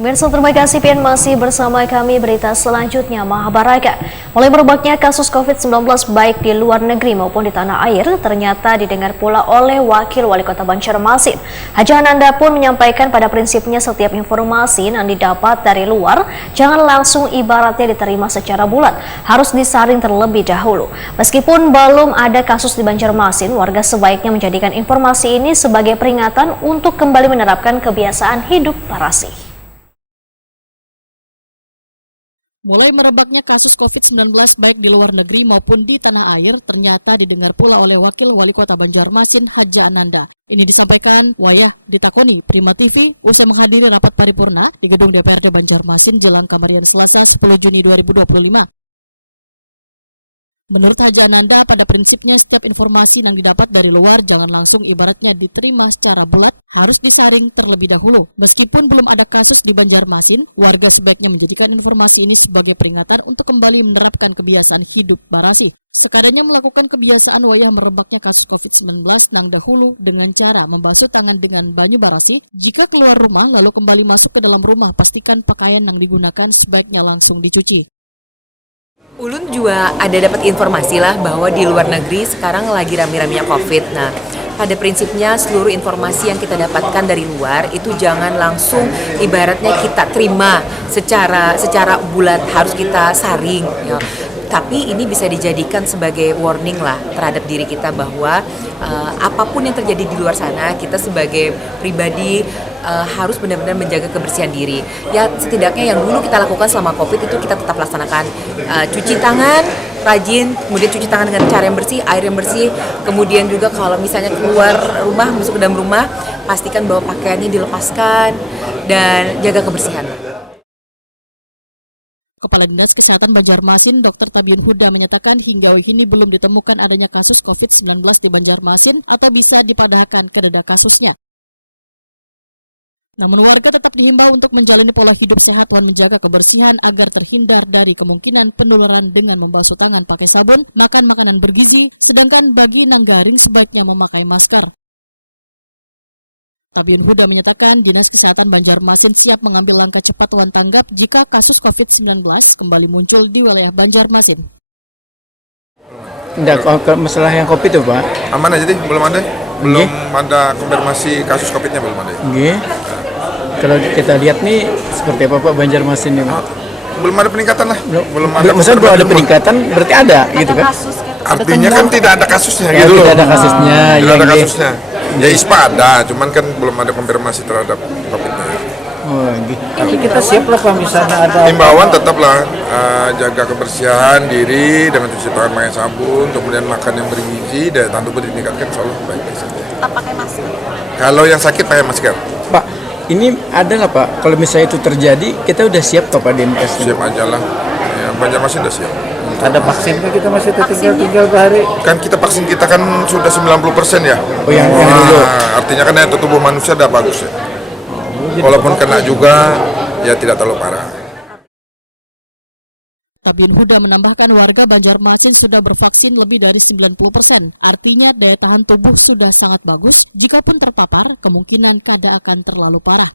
Pemirsa, terima kasih PN masih bersama kami. Berita selanjutnya, Mahabharata. Mulai merebaknya kasus COVID-19 baik di luar negeri maupun di tanah air ternyata didengar pula oleh Wakil Wali Kota Banjarmasin. Haji Ananda pun menyampaikan pada prinsipnya setiap informasi yang didapat dari luar jangan langsung ibaratnya diterima secara bulat, harus disaring terlebih dahulu. Meskipun belum ada kasus di Banjarmasin, warga sebaiknya menjadikan informasi ini sebagai peringatan untuk kembali menerapkan kebiasaan hidup barasi. Mulai merebaknya kasus COVID-19 baik di luar negeri maupun di tanah air ternyata didengar pula oleh Wakil Wali Kota Banjarmasin Haji Ananda. Ini disampaikan Wayah ditakoni Prima TV usai menghadiri rapat paripurna di gedung DPRD Banjarmasin jelang Kamarian Selasa 10 Juni 2025. Menurut Haji Ananda, pada prinsipnya setiap informasi yang didapat dari luar jangan langsung ibaratnya diterima secara bulat, harus disaring terlebih dahulu. Meskipun belum ada kasus di Banjarmasin, warga sebaiknya menjadikan informasi ini sebagai peringatan untuk kembali menerapkan kebiasaan hidup barasi. Sekadanya melakukan kebiasaan wayah merebaknya kasus COVID-19 nang dahulu dengan cara membasuh tangan dengan banyu barasi. Jika keluar rumah lalu kembali masuk ke dalam rumah, pastikan pakaian yang digunakan sebaiknya langsung dicuci. Ulun juga ada dapat informasi lah bahwa di luar negeri sekarang lagi rame-ramenya COVID. Nah, pada prinsipnya seluruh informasi yang kita dapatkan dari luar itu jangan langsung ibaratnya kita terima secara bulat, harus kita saring. Ya. Tapi ini bisa dijadikan sebagai warning lah terhadap diri kita bahwa apapun yang terjadi di luar sana, kita sebagai pribadi harus benar-benar menjaga kebersihan diri. Ya setidaknya yang dulu kita lakukan selama COVID itu kita tetap laksanakan. Cuci tangan rajin, kemudian cuci tangan dengan cara yang bersih, air yang bersih. Kemudian juga kalau misalnya keluar rumah, masuk ke dalam rumah, pastikan bahwa pakaiannya dilepaskan dan jaga kebersihan. Kepala Dinas Kesehatan Banjarmasin, Dr. Tabiun Huda menyatakan hingga ini belum ditemukan adanya kasus COVID-19 di Banjarmasin atau bisa dipadahkan kededa kasusnya. Namun warga tetap dihimbau untuk menjalani pola hidup sehat dan menjaga kebersihan agar terhindar dari kemungkinan penularan dengan membasuh tangan pakai sabun, makan makanan bergizi, sedangkan bagi nanggaring sebaiknya memakai masker. Tabiun Huda menyatakan Dinas Kesehatan Banjarmasin siap mengambil langkah cepat dan tanggap jika kasus COVID-19 kembali muncul di wilayah Banjarmasin. Enggak, masalah yang COVID itu Pak? Aman aja deh, belum ada ada konfirmasi kasus COVID-nya belum ada. Kalau kita lihat nih seperti apa Pak Banjarmasin ini? Belum ada peningkatan lah. Belum ada. Maksudnya belum ada peningkatan, berarti ada gitu kan? Artinya kan tidak ada kasusnya ya, gitu loh. Tidak ada kasusnya. Tidak ada kasusnya. Ya ISPA ada, cuman kan belum ada konfirmasi terhadap COVID-nya. Oh, gitu. Tapi kita siap lah Pak misalnya ada. Himbauan tetaplah jaga kebersihan diri dengan cuci tangan pakai sabun, kemudian makan yang bergizi, daya tahan tubuh ditingkatkan, insya Allah baik-baik saja. Tetap pakai masker. Kalau yang sakit pakai masker. Pak, ini ada nggak Pak? Kalau misalnya itu terjadi, kita udah siap Pak Dinkes? Siap aja lah. Ya, Banjarmasin udah siap. Ada vaksinnya kita masih tinggal hari. Kan kita vaksin kita kan sudah 90% ya. Oh yang dulu. Artinya kan daya tubuh manusia udah bagus ya. Walaupun kena juga ya tidak terlalu parah. Tabiun Huda menambahkan warga Banjarmasin sudah bervaksin lebih dari 90%. Artinya daya tahan tubuh sudah sangat bagus. Jikapun terpapar, kemungkinan tidak akan terlalu parah.